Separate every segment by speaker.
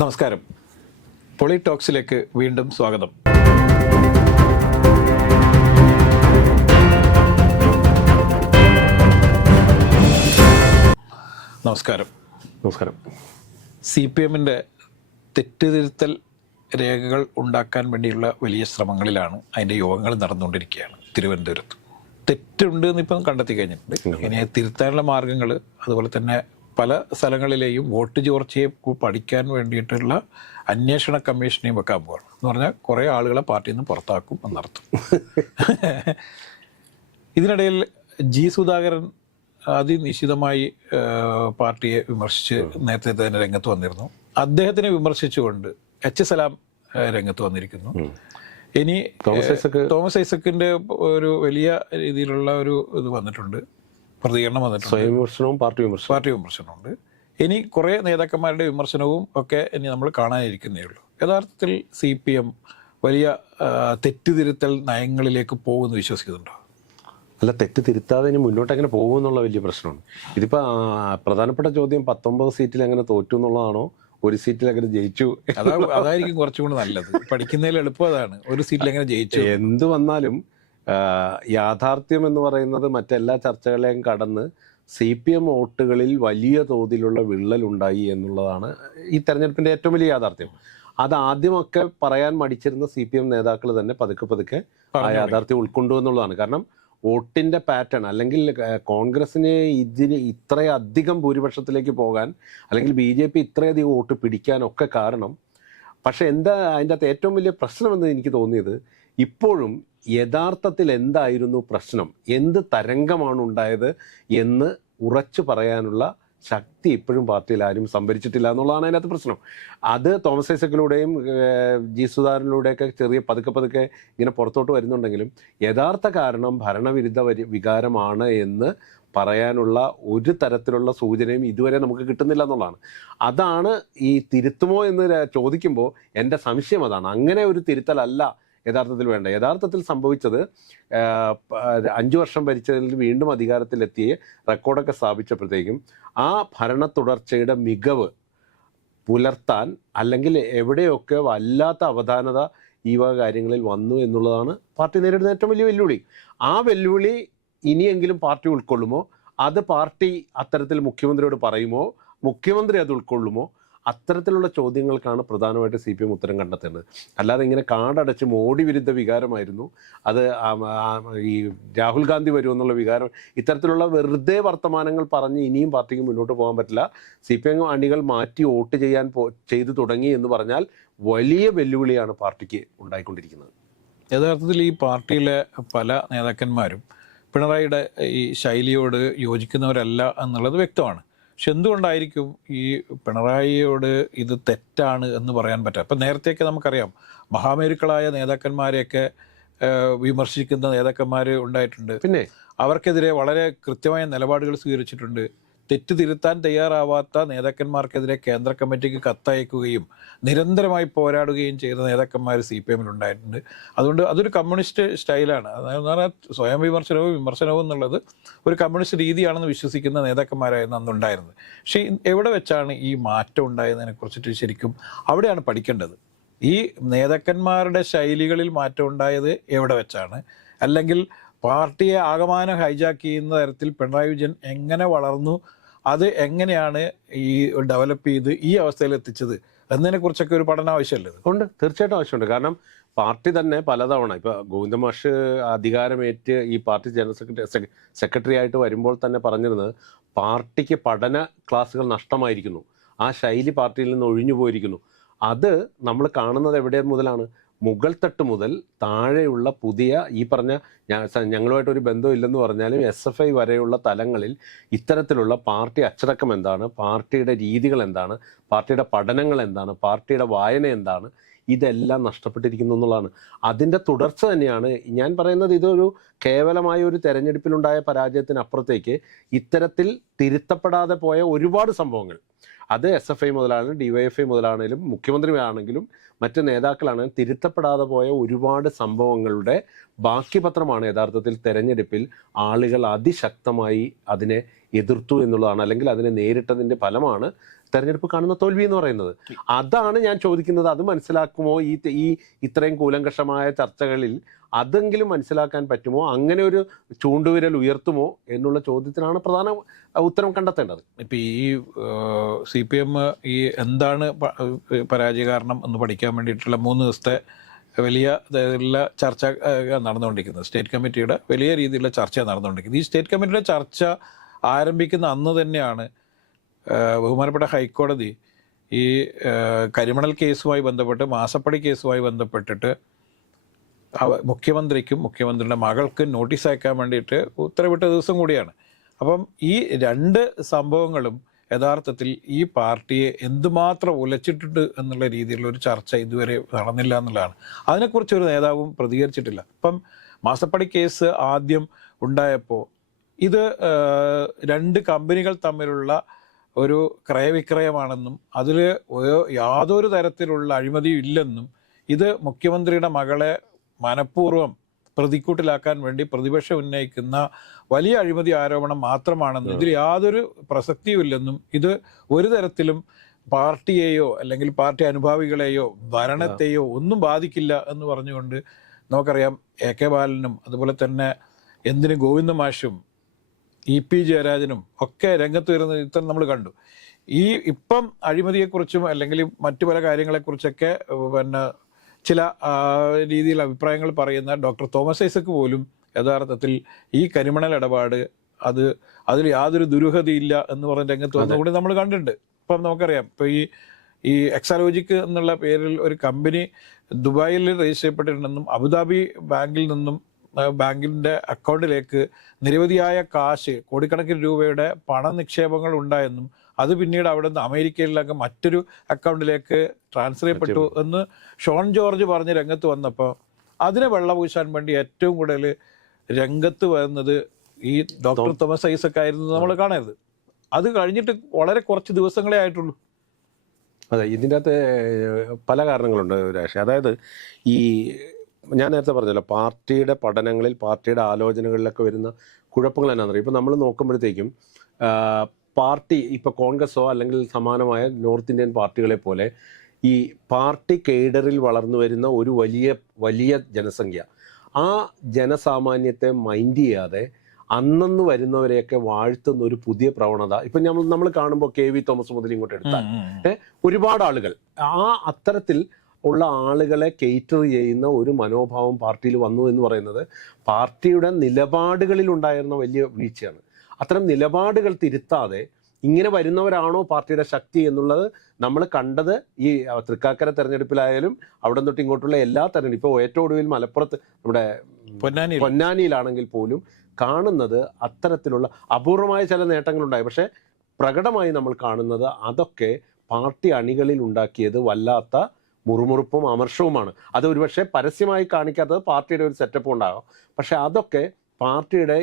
Speaker 1: നമസ്കാരം. പൊളിടോക്സിലേക്ക് വീണ്ടും സ്വാഗതം. നമസ്കാരം.
Speaker 2: നമസ്കാരം.
Speaker 1: സി പി എമ്മിന്റെ തെറ്റുതിരുത്തൽ രേഖകൾ ഉണ്ടാക്കാൻ വേണ്ടിയുള്ള വലിയ ശ്രമങ്ങളിലാണ് അതിന്റെ യോഗങ്ങൾ നടന്നുകൊണ്ടിരിക്കുകയാണ് തിരുവനന്തപുരത്ത്. തെറ്റുണ്ട് എന്ന് എന്നിപ്പം കണ്ടെത്തി കഴിഞ്ഞിട്ടുണ്ട്. ഇനി തിരുത്താനുള്ള മാർഗങ്ങൾ അതുപോലെ തന്നെ പല സ്ഥലങ്ങളിലെയും വോട്ട് ചോർച്ചയെ പഠിക്കാൻ വേണ്ടിയിട്ടുള്ള അന്വേഷണ കമ്മീഷനെയും വെക്കാൻ പോവാണ്. എന്ന് പറഞ്ഞാൽ കുറേ ആളുകളെ പാർട്ടിയിൽ നിന്ന് പുറത്താക്കും എന്നർത്ഥം ഇതിനിടയിൽ ജി സുധാകരൻ അതിനിശ്ചിതമായി പാർട്ടിയെ വിമർശിച്ച് നേരത്തെ തന്നെ രംഗത്ത് വന്നിരുന്നു. അദ്ദേഹത്തിനെ വിമർശിച്ചുകൊണ്ട് എച്ച് സലാം രംഗത്ത് വന്നിരിക്കുന്നു. ഇനി
Speaker 2: തോമസ് ഐസക്ക്
Speaker 1: തോമസ് ഐസക്കിന്റെ ഒരു വലിയ രീതിയിലുള്ള ഒരു ഇത് വന്നിട്ടുണ്ട്. പ്രതികരണം വന്നിട്ടുണ്ട്.
Speaker 2: സ്വയം വിമർശനവും പാർട്ടി വിമർശനം
Speaker 1: പാർട്ടി വിമർശനമുണ്ട്. ഇനി കുറേ നേതാക്കന്മാരുടെ വിമർശനവും ഒക്കെ ഇനി നമ്മൾ കാണാനിരിക്കുന്നേ ഉള്ളൂ. യഥാർത്ഥത്തിൽ സി പി എം വലിയ തെറ്റുതിരുത്തൽ നയങ്ങളിലേക്ക് പോകുമെന്ന് വിശ്വസിക്കുന്നുണ്ടോ?
Speaker 2: അല്ല തെറ്റ് തിരുത്താതെ ഇനി മുന്നോട്ട് എങ്ങനെ പോകും എന്നുള്ള വലിയ പ്രശ്നമാണ്. ഇതിപ്പോൾ പ്രധാനപ്പെട്ട ചോദ്യം പത്തൊമ്പത് സീറ്റിൽ എങ്ങനെ തോറ്റു എന്നുള്ളതാണോ? ഒരു സീറ്റിൽ അങ്ങനെ ജയിച്ചു?
Speaker 1: അതായിരിക്കും കുറച്ചും കൂടി നല്ലത്. പഠിക്കുന്നതിൽ എളുപ്പം അതാണ്. ഒരു സീറ്റിൽ എങ്ങനെ ജയിച്ചു?
Speaker 2: എന്ത് വന്നാലും യാഥാർത്ഥ്യം എന്ന് പറയുന്നത് മറ്റെല്ലാ ചർച്ചകളെയും കടന്ന് സി പി എം വോട്ടുകളിൽ വലിയ തോതിലുള്ള വിള്ളലുണ്ടായി എന്നുള്ളതാണ് ഈ തെരഞ്ഞെടുപ്പിന്റെ ഏറ്റവും വലിയ യാഥാർത്ഥ്യം. അത് ആദ്യമൊക്കെ പറയാൻ മടിച്ചിരുന്ന സി പി എം നേതാക്കൾ തന്നെ പതുക്കെ പതുക്കെ ആ യാഥാർത്ഥ്യം ഉൾക്കൊണ്ടു എന്നുള്ളതാണ്. കാരണം വോട്ടിന്റെ പാറ്റേൺ അല്ലെങ്കിൽ കോൺഗ്രസിന് ഇതിന് ഇത്രയധികം ഭൂരിപക്ഷത്തിലേക്ക് പോകാൻ അല്ലെങ്കിൽ ബി ജെ പി ഇത്രയധികം വോട്ട് പിടിക്കാനൊക്കെ കാരണം പക്ഷേ എന്താ അതിന്റെ അകത്ത് ഏറ്റവും വലിയ പ്രശ്നമെന്ന് എനിക്ക് തോന്നിയത് ഇപ്പോഴും യഥാർത്ഥത്തിൽ എന്തായിരുന്നു പ്രശ്നം? എന്ത് തരംഗമാണ് ഉണ്ടായത് എന്ന് ഉറച്ചു പറയാനുള്ള ശക്തി ഇപ്പോഴും പാർട്ടിയിൽ ആരും സംഭരിച്ചിട്ടില്ല എന്നുള്ളതാണ് അതിനകത്ത് പ്രശ്നം. അത് തോമസ് ഐസക്കിലൂടെയും ജി സുധാകരനിലൂടെയൊക്കെ ചെറിയ പതുക്കെ പതുക്കെ ഇങ്ങനെ പുറത്തോട്ട് വരുന്നുണ്ടെങ്കിലും യഥാർത്ഥ കാരണം ഭരണവിരുദ്ധ വരി- വികാരമാണ് എന്ന് പറയാനുള്ള ഒരു തരത്തിലുള്ള സൂചനയും ഇതുവരെ നമുക്ക് കിട്ടുന്നില്ല എന്നുള്ളതാണ്. അതാണ് ഈ തിരുത്തുമോ എന്ന് ചോദിക്കുമ്പോൾ എന്റെ സംശയം അതാണ്. അങ്ങനെ ഒരു തിരുത്തലല്ല യഥാർത്ഥത്തിൽ വേണ്ട? യഥാർത്ഥത്തിൽ സംഭവിച്ചത് അഞ്ചു വർഷം ഭരിച്ചതിൽ വീണ്ടും അധികാരത്തിലെത്തി റെക്കോർഡൊക്കെ സ്ഥാപിച്ചപ്പോഴത്തേക്കും ആ ഭരണ തുടർച്ചയുടെ മികവ് പുലർത്താൻ അല്ലെങ്കിൽ എവിടെയൊക്കെ വല്ലാത്ത അവധാനത ഈ വക കാര്യങ്ങളിൽ വന്നു എന്നുള്ളതാണ് പാർട്ടി നേരിടുന്ന ഏറ്റവും വലിയ വെല്ലുവിളി. ആ വെല്ലുവിളി ഇനിയെങ്കിലും പാർട്ടി ഉൾക്കൊള്ളുമോ? അത് പാർട്ടി അത്തരത്തിൽ മുഖ്യമന്ത്രിയോട് പറയുമോ? മുഖ്യമന്ത്രി അത് ഉൾക്കൊള്ളുമോ? അത്തരത്തിലുള്ള ചോദ്യങ്ങൾക്കാണ് പ്രധാനമായിട്ട് സി പി എം ഉത്തരം കണ്ടെത്തുന്നത് അല്ലാതെ ഇങ്ങനെ കാടടച്ച് മോഡി വിരുദ്ധ വികാരമായിരുന്നു. അത് ഈ രാഹുൽ ഗാന്ധി വരുമെന്നുള്ള വികാരം ഇത്തരത്തിലുള്ള വെറുതെ വർത്തമാനങ്ങൾ പറഞ്ഞ് ഇനിയും പാർട്ടിക്ക് മുന്നോട്ട് പോകാൻ പറ്റില്ല. സി പി എം അണികൾ മാറ്റി വോട്ട് ചെയ്യാൻ പോ ചെയ്തു തുടങ്ങി എന്ന് പറഞ്ഞാൽ വലിയ വെല്ലുവിളിയാണ് പാർട്ടിക്ക് ഉണ്ടായിക്കൊണ്ടിരിക്കുന്നത്.
Speaker 1: യഥാർത്ഥത്തിൽ ഈ പാർട്ടിയിലെ പല നേതാക്കന്മാരും പിണറായിയുടെ ഈ ശൈലിയോട് യോജിക്കുന്നവരല്ല എന്നുള്ളത് വ്യക്തമാണ്. പക്ഷെ എന്തുകൊണ്ടായിരിക്കും ഈ പിണറായിയോട് ഇത് തെറ്റാണ് എന്ന് പറയാൻ പറ്റുക അപ്പം നേരത്തെയൊക്കെ നമുക്കറിയാം മഹാമേരുക്കളായ നേതാക്കന്മാരെയൊക്കെ വിമർശിക്കുന്ന നേതാക്കന്മാർ ഉണ്ടായിട്ടുണ്ട്.
Speaker 2: പിന്നെ?
Speaker 1: അവർക്കെതിരെ വളരെ കൃത്യമായ നിലപാടുകൾ സ്വീകരിച്ചിട്ടുണ്ട്. തെറ്റ് തിരുത്താൻ തയ്യാറാവാത്ത നേതാക്കന്മാർക്കെതിരെ കേന്ദ്ര കമ്മിറ്റിക്ക് കത്തയക്കുകയും നിരന്തരമായി പോരാടുകയും ചെയ്ത നേതാക്കന്മാർ സി പി എമ്മിൽ ഉണ്ടായിട്ടുണ്ട് അതുകൊണ്ട് അതൊരു കമ്മ്യൂണിസ്റ്റ് സ്റ്റൈലാണ്. അതായത് പറഞ്ഞാൽ സ്വയം വിമർശനവും വിമർശനവും എന്നുള്ളത് ഒരു കമ്മ്യൂണിസ്റ്റ് രീതിയാണെന്ന് വിശ്വസിക്കുന്ന നേതാക്കന്മാരായിരുന്നു അന്നുണ്ടായിരുന്നത്. പക്ഷേ എവിടെ വെച്ചാണ് ഈ മാറ്റം ഉണ്ടായതിനെ കുറിച്ചിട്ട് ശരിക്കും അവിടെയാണ് പഠിക്കേണ്ടത്. ഈ നേതാക്കന്മാരുടെ ശൈലികളിൽ മാറ്റം ഉണ്ടായത് എവിടെ വെച്ചാണ്? അല്ലെങ്കിൽ പാർട്ടിയെ ആകമാനം ഹൈജാക്ക് ചെയ്യുന്ന തരത്തിൽ പിണറായി വിജയൻ എങ്ങനെ വളർന്നു? അത് എങ്ങനെയാണ് ഈ ഡെവലപ്പ് ചെയ്ത് ഈ അവസ്ഥയിൽ എത്തിച്ചത്? എന്നതിനെ കുറിച്ചൊക്കെ ഒരു പഠനം ആവശ്യമല്ലേ
Speaker 2: ഉണ്ട്. തീർച്ചയായിട്ടും ആവശ്യമുണ്ട്. കാരണം പാർട്ടി തന്നെ പലതവണ ഇപ്പൊ ഗോവിന്ദമാഷ് അധികാരമേറ്റ് ഈ പാർട്ടി ജനറൽ സെക്രട്ടറി സെക്രട്ടറി ആയിട്ട് വരുമ്പോൾ തന്നെ പറഞ്ഞിരുന്നത് പാർട്ടിക്ക് പഠന ക്ലാസ്സുകൾ നഷ്ടമായിരിക്കുന്നു. ആ ശൈലി പാർട്ടിയിൽ നിന്ന് ഒഴിഞ്ഞു പോയിരിക്കുന്നു. അത് നമ്മൾ കാണുന്നത് എവിടെ മുതലാണ്? മുകൾ തട്ട് മുതൽ താഴെയുള്ള പുതിയ ഈ പറഞ്ഞ ഞങ്ങളുമായിട്ട് ഒരു ബന്ധമില്ലെന്ന് പറഞ്ഞാലും എസ് എഫ് ഐ വരെയുള്ള തലങ്ങളിൽ ഇത്തരത്തിലുള്ള പാർട്ടി അച്ചടക്കം എന്താണ് പാർട്ടിയുടെ രീതികൾ എന്താണ് പാർട്ടിയുടെ പഠനങ്ങൾ എന്താണ് പാർട്ടിയുടെ വായന എന്താണ് ഇതെല്ലാം നഷ്ടപ്പെട്ടിരിക്കുന്നു എന്നുള്ളതാണ്. അതിന്റെ തുടർച്ച തന്നെയാണ് ഞാൻ പറയുന്നത് ഇതൊരു കേവലമായ ഒരു തെരഞ്ഞെടുപ്പിലുണ്ടായ പരാജയത്തിനപ്പുറത്തേക്ക് ഇത്തരത്തിൽ തിരുത്തപ്പെടാതെ പോയ ഒരുപാട് സംഭവങ്ങൾ. അത് എസ് എഫ് ഐ മുതലാണെങ്കിലും ഡിവൈഎഫ്ഐ മുതലാണെങ്കിലും മുഖ്യമന്ത്രിയാണെങ്കിലും മറ്റ് നേതാക്കളാണെങ്കിലും തിരുത്തപ്പെടാതെ പോയ ഒരുപാട് സംഭവങ്ങളുടെ ബാക്കി പത്രമാണ് യഥാർത്ഥത്തിൽ തെരഞ്ഞെടുപ്പിൽ ആളുകൾ അതിശക്തമായി അതിനെ എതിർത്തു എന്നുള്ളതാണ് അല്ലെങ്കിൽ അതിനെ നേരിട്ടതിന്റെ ഫലമാണ് തെരഞ്ഞെടുപ്പ് കാണുന്ന തോൽവി എന്ന് പറയുന്നത്. അതാണ് ഞാൻ ചോദിക്കുന്നത്. അത് മനസ്സിലാക്കുമോ? ഈ ഈ ഇത്രയും കൂലങ്കഷമായ ചർച്ചകളിൽ അതെങ്കിലും മനസ്സിലാക്കാൻ പറ്റുമോ? അങ്ങനെ ഒരു ചൂണ്ടുവിരൽ ഉയർത്തുമോ എന്നുള്ള ചോദ്യത്തിനാണ് പ്രധാന ഉത്തരം കണ്ടെത്തേണ്ടത്.
Speaker 1: ഇപ്പം ഈ സി പി എം ഈ എന്താണ് പരാജയ കാരണം എന്ന് പഠിക്കാൻ വേണ്ടിയിട്ടുള്ള മൂന്ന് ദിവസത്തെ വലിയ രീതിയിലുള്ള ചർച്ച നടന്നുകൊണ്ടിരിക്കുന്നത്. സ്റ്റേറ്റ് കമ്മിറ്റിയുടെ വലിയ രീതിയിലുള്ള ചർച്ച നടന്നുകൊണ്ടിരിക്കുന്നത്. ഈ സ്റ്റേറ്റ് കമ്മിറ്റിയുടെ ചർച്ച ആരംഭിക്കുന്ന അന്ന് തന്നെയാണ് ബഹുമാനപ്പെട്ട ഹൈക്കോടതി ഈ കരിമണൽ കേസുമായി ബന്ധപ്പെട്ട് മാസപ്പടി കേസുമായി ബന്ധപ്പെട്ടിട്ട് മുഖ്യമന്ത്രിക്കും മുഖ്യമന്ത്രിയുടെ മകൾക്കും നോട്ടീസ് അയക്കാൻ വേണ്ടിയിട്ട് ഉത്തരവിട്ട ദിവസം കൂടിയാണ്. അപ്പം ഈ രണ്ട് സംഭവങ്ങളും യഥാർത്ഥത്തിൽ ഈ പാർട്ടിയെ എന്തുമാത്രം ഉലച്ചിട്ടുണ്ട് എന്നുള്ള രീതിയിലുള്ള ഒരു ചർച്ച ഇതുവരെ നടന്നില്ല എന്നുള്ളതാണ്. അതിനെക്കുറിച്ച് ഒരു നേതാവും പ്രതികരിച്ചിട്ടില്ല. അപ്പം മാസപ്പടി കേസ് ആദ്യം ഉണ്ടായപ്പോൾ ഇത് രണ്ട് കമ്പനികൾ തമ്മിലുള്ള ഒരു ക്രയവിക്രയമാണെന്നും അതിൽ യാതൊരു തരത്തിലുള്ള അഴിമതിയും ഇല്ലെന്നും ഇത് മുഖ്യമന്ത്രിയുടെ മകളെ മനഃപൂർവം പ്രതിക്കൂട്ടിലാക്കാൻ വേണ്ടി പ്രതിപക്ഷം ഉന്നയിക്കുന്ന വലിയ അഴിമതി ആരോപണം മാത്രമാണെന്നും ഇതിൽ യാതൊരു പ്രസക്തിയുമില്ലെന്നും ഇത് ഒരു തരത്തിലും പാർട്ടിയെയോ അല്ലെങ്കിൽ പാർട്ടി അനുഭാവികളെയോ ഭരണത്തെയോ ഒന്നും ബാധിക്കില്ല എന്ന് പറഞ്ഞുകൊണ്ട് നമുക്കറിയാം എ കെ ബാലനും അതുപോലെ തന്നെ എന്തിന് ഗോവിന്ദ ഇ പി ജയരാജനും ഒക്കെ രംഗത്ത് വരുന്ന ഇത്തരം നമ്മൾ കണ്ടു. ഈ ഇപ്പം അഴിമതിയെക്കുറിച്ചും അല്ലെങ്കിൽ മറ്റു പല കാര്യങ്ങളെക്കുറിച്ചൊക്കെ പിന്നെ ചില രീതിയിൽ അഭിപ്രായങ്ങൾ പറയുന്ന ഡോക്ടർ തോമസ് ഐസക്ക് പോലും യഥാർത്ഥത്തിൽ ഈ കരിമണൽ ഇടപാട് അത് അതിൽ യാതൊരു ദുരൂഹതയില്ല എന്ന് പറഞ്ഞ രംഗത്ത് വന്നുകൂടി നമ്മൾ കണ്ടിട്ടുണ്ട്. ഇപ്പം നമുക്കറിയാം ഇപ്പം ഈ ഈ എക്സാലോജിക് എന്നുള്ള പേരിൽ ഒരു കമ്പനി ദുബായിൽ രജിസ്റ്റർ ചെയ്യപ്പെട്ടിട്ടുണ്ടെന്നും അബുദാബി ബാങ്കിൽ നിന്നും ആ, ബാങ്കിന്റെ അക്കൗണ്ടിലേക്ക് നിരവധിയായ കാശ് കോടിക്കണക്കിന് രൂപയുടെ പണ നിക്ഷേപങ്ങൾ ഉണ്ടായെന്നും അത് പിന്നീട് അവിടെ നിന്ന് അമേരിക്കയിലൊക്കെ മറ്റൊരു അക്കൗണ്ടിലേക്ക് ട്രാൻസ്ഫർ ചെയ്യപ്പെട്ടു എന്ന് ഷോൺ ജോർജ് പറഞ്ഞ് രംഗത്ത് വന്നപ്പോൾ അതിനെ വെള്ളപൂശാൻ വേണ്ടി ഏറ്റവും കൂടുതൽ രംഗത്ത് വരുന്നത് ഈ ഡോക്ടർ തോമസ് ഐസക് ആയിരുന്നു നമ്മൾ കാണരുത്. അത് കഴിഞ്ഞിട്ട് വളരെ കുറച്ച് ദിവസങ്ങളെ ആയിട്ടുള്ളൂ.
Speaker 2: അതെ ഇതിന്റെ അകത്ത് പല കാരണങ്ങളുണ്ട് രാശി അതായത് ഈ ഞാൻ നേരത്തെ പറഞ്ഞല്ലോ പാർട്ടിയുടെ പഠനങ്ങളിൽ പാർട്ടിയുടെ ആലോചനകളിലൊക്കെ വരുന്ന കുഴപ്പങ്ങൾ എന്നാണെന്നറിയാം ഇപ്പം നമ്മൾ നോക്കുമ്പോഴത്തേക്കും പാർട്ടി ഇപ്പോൾ കോൺഗ്രസോ അല്ലെങ്കിൽ സമാനമായ നോർത്ത് ഇന്ത്യൻ പാർട്ടികളെ പോലെ ഈ പാർട്ടി കേഡറിൽ വളർന്നു വരുന്ന ഒരു വലിയ വലിയ ജനസംഖ്യ. ആ ജനസാമാന്യത്തെ മൈൻഡ് ചെയ്യാതെ അന്നന്ന് വരുന്നവരെയൊക്കെ വാഴ്ത്തുന്ന ഒരു പുതിയ പ്രവണത. ഇപ്പം നമ്മൾ നമ്മൾ കാണുമ്പോൾ കെ വി തോമസ് മുതൽ ഇങ്ങോട്ട് എടുത്താൽ ഒരുപാട് ആളുകൾ. ആ അത്തരത്തിൽ ഉള്ള ആളുകളെ കേറ്റർ ചെയ്യുന്ന ഒരു മനോഭാവം പാർട്ടിയിൽ വന്നു എന്ന് പറയുന്നത് പാർട്ടിയുടെ നിലപാടുകളിൽ ഉണ്ടായിരുന്ന വലിയ വീഴ്ചയാണ്. അത്തരം നിലപാടുകൾ തിരുത്താതെ ഇങ്ങനെ വരുന്നവരാണോ പാർട്ടിയുടെ ശക്തി എന്നുള്ളത് നമ്മൾ കണ്ടത് ഈ തൃക്കാക്കര തെരഞ്ഞെടുപ്പിലായാലും അവിടെ തൊട്ട് ഇങ്ങോട്ടുള്ള എല്ലാ തെരഞ്ഞെടുപ്പ് ഇപ്പോൾ ഏറ്റവും ഒടുവിൽ മലപ്പുറത്ത് നമ്മുടെ
Speaker 1: പൊന്നാനി
Speaker 2: പൊന്നാനിയിലാണെങ്കിൽ പോലും കാണുന്നത് അത്തരത്തിലുള്ള അപൂർവമായ ചില നേട്ടങ്ങളുണ്ടായി. പക്ഷേ പ്രകടമായി നമ്മൾ കാണുന്നത് അതൊക്കെ പാർട്ടി അണികളിൽ ഉണ്ടാക്കിയത് വല്ലാത്ത മുറുമുറുപ്പും അമർഷവുമാണ്. അത് ഒരുപക്ഷെ പരസ്യമായി കാണിക്കാത്തത് പാർട്ടിയുടെ ഒരു സെറ്റപ്പ് ഉണ്ടാകാം. പക്ഷെ അതൊക്കെ പാർട്ടിയുടെ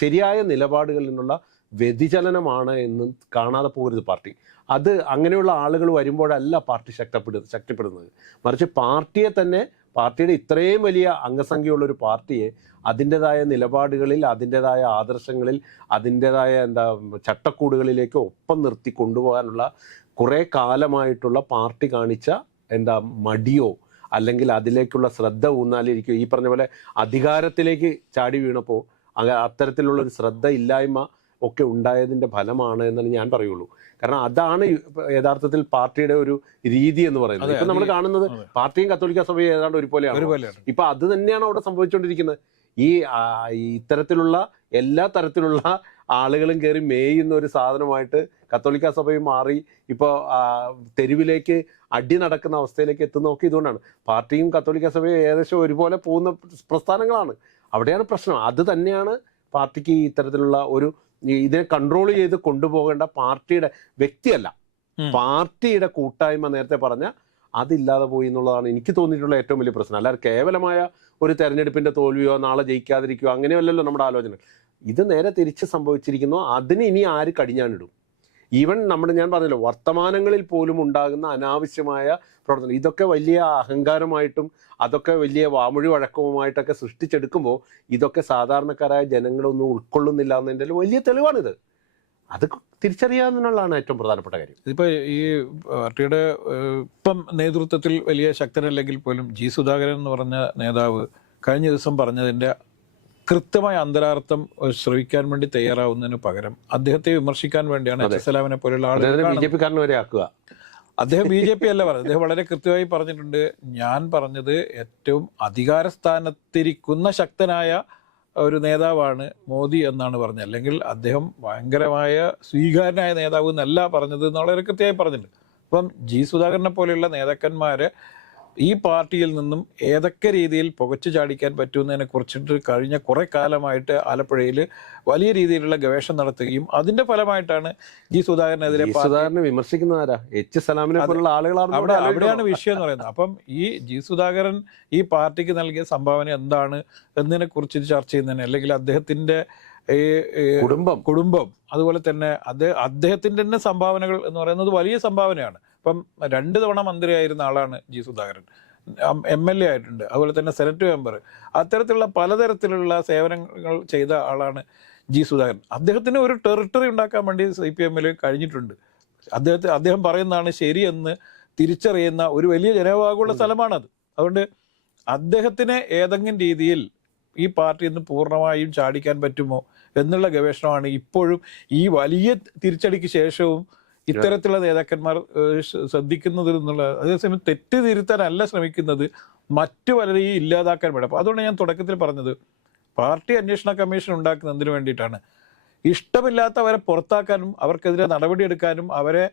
Speaker 2: ശരിയായ നിലപാടുകളിൽ നിന്നുള്ള വ്യതിചലനമാണ് എന്ന് കാണാതെ പോകരുത് പാർട്ടി. അത് അങ്ങനെയുള്ള ആളുകൾ വരുമ്പോഴല്ല പാർട്ടി ശക്തപ്പെടു ശക്തിപ്പെടുന്നത്. മറിച്ച് പാർട്ടിയെ തന്നെ പാർട്ടിയുടെ ഇത്രയും വലിയ അംഗസംഖ്യയുള്ള ഒരു പാർട്ടിയെ അതിന്റെതായ നിലപാടുകളിൽ അതിന്റെതായ ആദർശങ്ങളിൽ അതിന്റെതായ എന്താ ചട്ടക്കൂടുകളിലേക്ക് ഒപ്പം നിർത്തി കൊണ്ടുപോകാനുള്ള കുറേ കാലമായിട്ടുള്ള പാർട്ടി കാണിച്ച എന്താ മടിയോ അല്ലെങ്കിൽ അതിലേക്കുള്ള ശ്രദ്ധ ഊന്നാലിരിക്കുകയോ ഈ പറഞ്ഞ പോലെ അധികാരത്തിലേക്ക് ചാടി വീണപ്പോൾ അത്തരത്തിലുള്ള ഒരു ശ്രദ്ധ ഇല്ലായ്മ ഒക്കെ ഉണ്ടായതിന്റെ ഫലമാണ് എന്നാണ് ഞാൻ പറയുള്ളൂ. കാരണം അതാണ് യഥാർത്ഥത്തിൽ പാർട്ടിയുടെ ഒരു രീതി എന്ന് പറയുന്നത്. ഇപ്പം നമ്മൾ കാണുന്നത് പാർട്ടിയും കത്തോലിക്ക സഭയും ഏതാണ്ട് ഒരുപോലെയാണ്? ഇപ്പം അത് തന്നെയാണ് അവിടെ സംഭവിച്ചുകൊണ്ടിരിക്കുന്നത് ഈ ഇത്തരത്തിലുള്ള എല്ലാ തരത്തിലുള്ള ആളുകളും കയറി മേയുന്ന ഒരു സാധനമായിട്ട് കത്തോലിക്ക സഭയും മാറി ഇപ്പോൾ തെരുവിലേക്ക് അടി നടക്കുന്ന അവസ്ഥയിലേക്ക് എത്തുന്നതൊക്കെ ഇതുകൊണ്ടാണ്. പാർട്ടിയും കത്തോലിക്ക സഭയും ഏകദേശം ഒരുപോലെ പോകുന്ന പ്രസ്ഥാനങ്ങളാണ്. അവിടെയാണ് പ്രശ്നം. അത് തന്നെയാണ് പാർട്ടിക്ക് ഇത്തരത്തിലുള്ള ഒരു ഇതിനെ കൺട്രോൾ ചെയ്ത് കൊണ്ടുപോകേണ്ട പാർട്ടിയുടെ വ്യക്തിയല്ല. പാർട്ടിയുടെ കൂട്ടായ്മ നേരത്തെ പറഞ്ഞ അതില്ലാതെ പോയി എന്നുള്ളതാണ് എനിക്ക് തോന്നിയിട്ടുള്ള ഏറ്റവും വലിയ പ്രശ്നം. അല്ലാതെ കേവലമായ ഒരു തെരഞ്ഞെടുപ്പിന്റെ തോൽവിയോ നാളെ ജയിക്കാതിരിക്കുകയോ അങ്ങനെയല്ലല്ലോ നമ്മുടെ ആലോചന ഇത് നേരെ തിരിച്ച് സംഭവിച്ചിരിക്കുന്നു. അതിന് ഇനി ആര് കടിഞ്ഞാണിടും? ഈവൻ നമ്മൾ ഞാൻ പറഞ്ഞല്ലോ വർത്തമാനങ്ങളിൽ പോലും ഉണ്ടാകുന്ന അനാവശ്യമായ പ്രവർത്തനം. ഇതൊക്കെ വലിയ അഹങ്കാരമായിട്ടും അതൊക്കെ വലിയ വാമൊഴി വഴക്കവുമായിട്ടൊക്കെ സൃഷ്ടിച്ചെടുക്കുമ്പോൾ ഇതൊക്കെ സാധാരണക്കാരായ ജനങ്ങളൊന്നും ഉൾക്കൊള്ളുന്നില്ല എന്നതിന്റെ വലിയ തെളിവാണിത്. അത് തിരിച്ചറിയാന്നുള്ളതാണ് ഏറ്റവും പ്രധാനപ്പെട്ട കാര്യം.
Speaker 1: ഇതിപ്പോ ഈ പാർട്ടിയുടെ ഇപ്പം നേതൃത്വത്തിൽ വലിയ ശക്തനല്ലെങ്കിൽ പോലും ജി സുധാകരൻ എന്ന് പറഞ്ഞ നേതാവ് കഴിഞ്ഞ ദിവസം പറഞ്ഞതിന്റെ കൃത്യമായ അന്തരാർത്ഥം ശ്രവിക്കാൻ വേണ്ടി തയ്യാറാവുന്നതിന് പകരം അദ്ദേഹത്തെ വിമർശിക്കാൻ വേണ്ടിയാണ് എച്ച് സലാമിനെ പോലുള്ള ആളുകൾ അദ്ദേഹം ബി ജെ പി അല്ല പറഞ്ഞത്. അദ്ദേഹം വളരെ കൃത്യമായി പറഞ്ഞിട്ടുണ്ട്. ഞാൻ പറഞ്ഞത് ഏറ്റവും അധികാര സ്ഥാനത്തിരിക്കുന്ന ശക്തനായ ഒരു നേതാവാണ് മോദി എന്നാണ് പറഞ്ഞത്. അല്ലെങ്കിൽ അദ്ദേഹം ഭയങ്കരമായ സ്വീകാരനായ നേതാവ് എന്നല്ല പറഞ്ഞത് എന്ന് വളരെ കൃത്യമായി പറഞ്ഞിട്ടുണ്ട്. അപ്പം ജി സുധാകരനെ പോലെയുള്ള നേതാക്കന്മാരെ ഈ പാർട്ടിയിൽ നിന്നും ഏതൊക്കെ രീതിയിൽ പുകച്ചു ചാടിക്കാൻ പറ്റുമെന്നതിനെ കുറിച്ചിട്ട് കഴിഞ്ഞ കുറെ കാലമായിട്ട് ആലപ്പുഴയിൽ വലിയ രീതിയിലുള്ള ഗവേഷണം നടത്തുകയും അതിന്റെ ഫലമായിട്ടാണ് ജി സുധാകരനെതിരെ
Speaker 2: സുധാകരനെ വിമർശിക്കുന്ന ആരാ എച്ച് സലാമിനെ പോലുള്ള ആളുകളാണ്
Speaker 1: അവിടെ അവിടെയാണ് വിഷയം എന്ന് പറയുന്നത്. അപ്പം ഈ ജി സുധാകരൻ ഈ പാർട്ടിക്ക് നൽകിയ സംഭാവന എന്താണ് എന്നതിനെ കുറിച്ച് ചർച്ച ചെയ്യുന്നതിന് അല്ലെങ്കിൽ അദ്ദേഹത്തിന്റെ ഈ
Speaker 2: കുടുംബം.
Speaker 1: കുടുംബം. അതുപോലെ തന്നെ അദ്ദേഹം അദ്ദേഹത്തിന്റെ തന്നെ സംഭാവനകൾ എന്ന് പറയുന്നത് വലിയ സംഭാവനയാണ്. ഇപ്പം രണ്ട് തവണ മന്ത്രിയായിരുന്ന ആളാണ് G Sudhakaran. M L A ആയിട്ടുണ്ട്. അതുപോലെ തന്നെ സെനറ്റ് മെമ്പർ. അത്തരത്തിലുള്ള പലതരത്തിലുള്ള സേവനങ്ങൾ ചെയ്ത ആളാണ് ജി സുധാകരൻ. അദ്ദേഹത്തിന് ഒരു ടെറിട്ടറി ഉണ്ടാക്കാൻ വേണ്ടി സി പി എമ്മിൽ കഴിഞ്ഞിട്ടുണ്ട്. അദ്ദേഹത്തെ അദ്ദേഹം പറയുന്നതാണ് ശരിയെന്ന് തിരിച്ചറിയുന്ന ഒരു വലിയ ജനവിഭാഗമുള്ള സ്ഥലമാണത്. അതുകൊണ്ട് അദ്ദേഹത്തിന് ഏതെങ്കിലും രീതിയിൽ ഈ പാർട്ടിയിൽ നിന്ന് പൂർണമായും ചാടിക്കാൻ പറ്റുമോ എന്നുള്ള ഗവേഷണമാണ് ഇപ്പോഴും ഈ വലിയ തിരിച്ചടിക്ക് ശേഷവും ഇത്തരത്തിലുള്ള നേതാക്കന്മാർ ശ്രദ്ധിക്കുന്നത് എന്നുള്ള അതേസമയം തെറ്റ് തിരുത്താനല്ല ശ്രമിക്കുന്നത് മറ്റു പലരെയും ഇല്ലാതാക്കാൻ വേണം. അപ്പോൾ അതുകൊണ്ട് ഞാൻ തുടക്കത്തിൽ പറഞ്ഞത്. പാർട്ടി അന്വേഷണ കമ്മീഷൻ ഉണ്ടാക്കുന്നതിന് വേണ്ടിയിട്ടാണ്? ഇഷ്ടമില്ലാത്തവരെ പുറത്താക്കാനും അവർക്കെതിരെ നടപടിയെടുക്കാനും അവരെ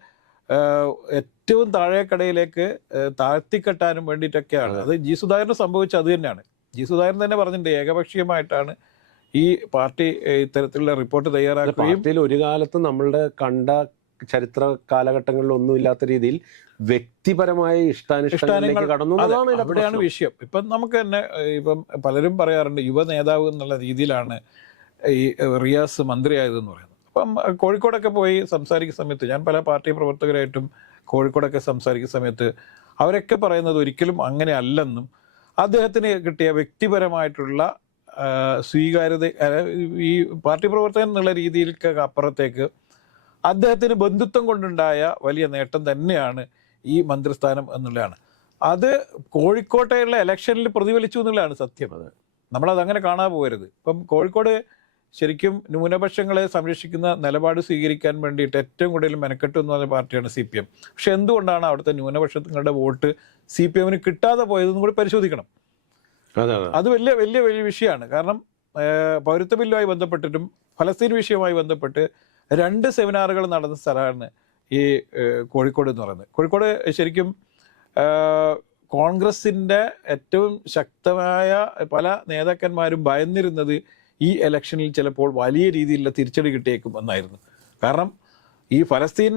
Speaker 1: ഏറ്റവും താഴേക്കടയിലേക്ക് താഴ്ത്തിക്കെട്ടാനും വേണ്ടിയിട്ടൊക്കെയാണ്. അത്. ജി സുധാകരന് സംഭവിച്ച അത് തന്നെയാണ്. ജി സുധാകരൻ തന്നെ പറഞ്ഞിട്ടുണ്ട് ഏകപക്ഷീയമായിട്ടാണ് ഈ പാർട്ടി ഇത്തരത്തിലുള്ള റിപ്പോർട്ട് തയ്യാറാക്കുകയും
Speaker 2: ഒരു കാലത്ത് നമ്മളുടെ കണ്ട ചരിത്ര കാലഘട്ടങ്ങളിൽ ഒന്നും ഇല്ലാത്ത രീതിയിൽ വ്യക്തിപരമായ ഇഷ്ടാനിഷ്ടങ്ങളിലേക്ക്
Speaker 1: ഇഷ്ടാനിഷ്ടങ്ങൾ-
Speaker 2: കടന്നു അതാണ്
Speaker 1: അവിടെയാണ് വിഷയം. ഇപ്പം നമുക്ക് തന്നെ ഇപ്പം പലരും പറയാറുണ്ട് യുവ നേതാവ് എന്നുള്ള രീതിയിലാണ് ഈ റിയാസ് മന്ത്രിയായതെന്ന് പറയുന്നത്. അപ്പം കോഴിക്കോടൊക്കെ പോയി സംസാരിക്കുന്ന സമയത്ത് ഞാൻ പല പാർട്ടി പ്രവർത്തകരായിട്ടും കോഴിക്കോടൊക്കെ സംസാരിക്കുന്ന സമയത്ത് അവരൊക്കെ പറയുന്നത് ഒരിക്കലും അങ്ങനെ അല്ലെന്നും അദ്ദേഹത്തിന് കിട്ടിയ വ്യക്തിപരമായിട്ടുള്ള സ്വീകാര്യത ഈ പാർട്ടി പ്രവർത്തകൻ എന്നുള്ള രീതിയിലേക്ക് അപ്പുറത്തേക്ക് അദ്ദേഹത്തിന് ബന്ധുത്വം കൊണ്ടുണ്ടായ വലിയ നേട്ടം തന്നെയാണ് ഈ മന്ത്രിസ്ഥാനം എന്നുള്ളതാണ്. അത് കോഴിക്കോട്ടെയുള്ള ഇലക്ഷനിൽ പ്രതിഫലിച്ചു എന്നുള്ളതാണ് സത്യം. അത്. നമ്മളത് അങ്ങനെ കാണാൻ പോകരുത്. ഇപ്പം കോഴിക്കോട് ശരിക്കും ന്യൂനപക്ഷങ്ങളെ സംരക്ഷിക്കുന്ന നിലപാട് സ്വീകരിക്കാൻ വേണ്ടിയിട്ട് ഏറ്റവും കൂടുതൽ മെനക്കെട്ട് എന്ന് പറഞ്ഞ പാർട്ടിയാണ് സി പി എം. പക്ഷെ എന്തുകൊണ്ടാണ് അവിടുത്തെ ന്യൂനപക്ഷങ്ങളുടെ വോട്ട് സി പി എമ്മിന് കിട്ടാതെ പോയതെന്നും കൂടി പരിശോധിക്കണം.
Speaker 2: അതെ
Speaker 1: വലിയ വലിയ വലിയ വിഷയമാണ്. കാരണം പൗരത്വ ബില്ലുമായി ബന്ധപ്പെട്ടിട്ടും ഫലസ്തീൻ വിഷയവുമായി ബന്ധപ്പെട്ട് രണ്ട് സെമിനാറുകൾ നടന്ന സ്ഥലമാണ് ഈ കോഴിക്കോട് എന്ന് പറയുന്നത്. കോഴിക്കോട് ശരിക്കും കോൺഗ്രസിന്റെ ഏറ്റവും ശക്തമായ പല നേതാക്കന്മാരും ഭയന്നിരുന്നത് ഈ ഇലക്ഷനിൽ ചിലപ്പോൾ വലിയ രീതിയിലുള്ള തിരിച്ചടി കിട്ടിയേക്കും എന്നായിരുന്നു. കാരണം ഈ ഫലസ്തീൻ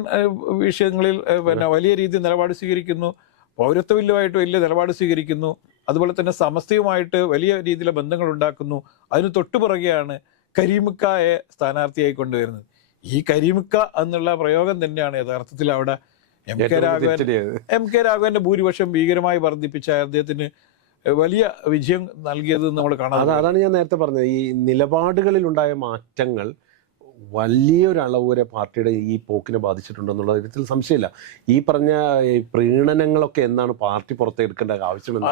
Speaker 1: വിഷയങ്ങളിൽ പിന്നെ വലിയ രീതിയിൽ നിലപാട് സ്വീകരിക്കുന്നു പൗരത്വ ബില്ലുമായിട്ട് വലിയ നിലപാട് സ്വീകരിക്കുന്നു അതുപോലെ തന്നെ സമസ്തയുമായിട്ട് വലിയ രീതിയിലുള്ള ബന്ധങ്ങൾ ഉണ്ടാക്കുന്നു. അതിന് തൊട്ടുപുറകെയാണ് കരീമുക്കായെ സ്ഥാനാർത്ഥിയായി കൊണ്ടുവരുന്നത്. ഈ കരിമുക്ക എന്നുള്ള പ്രയോഗം തന്നെയാണ് യഥാർത്ഥത്തിൽ അവിടെ M K Raghavan. M K രാഘവന്റെ ഭൂരിപക്ഷം ഭീകരമായി വർദ്ധിപ്പിച്ച അദ്ദേഹത്തിന് വലിയ വിജയം നൽകിയത് നമ്മൾ കാണാം
Speaker 2: അതാണ് ഞാൻ നേരത്തെ പറഞ്ഞത് ഈ നിലപാടുകളിൽ നിലപാടുകളിലുണ്ടായ മാറ്റങ്ങൾ വലിയൊരളവ് വരെ പാർട്ടിയുടെ ഈ പോക്കിനെ ബാധിച്ചിട്ടുണ്ടെന്നുള്ള കാര്യത്തിൽ സംശയമില്ല. ഈ പറഞ്ഞ പ്രീണനങ്ങളൊക്കെ എന്താണ് പാർട്ടി പുറത്തെടുക്കേണ്ട ആവശ്യമെന്ന്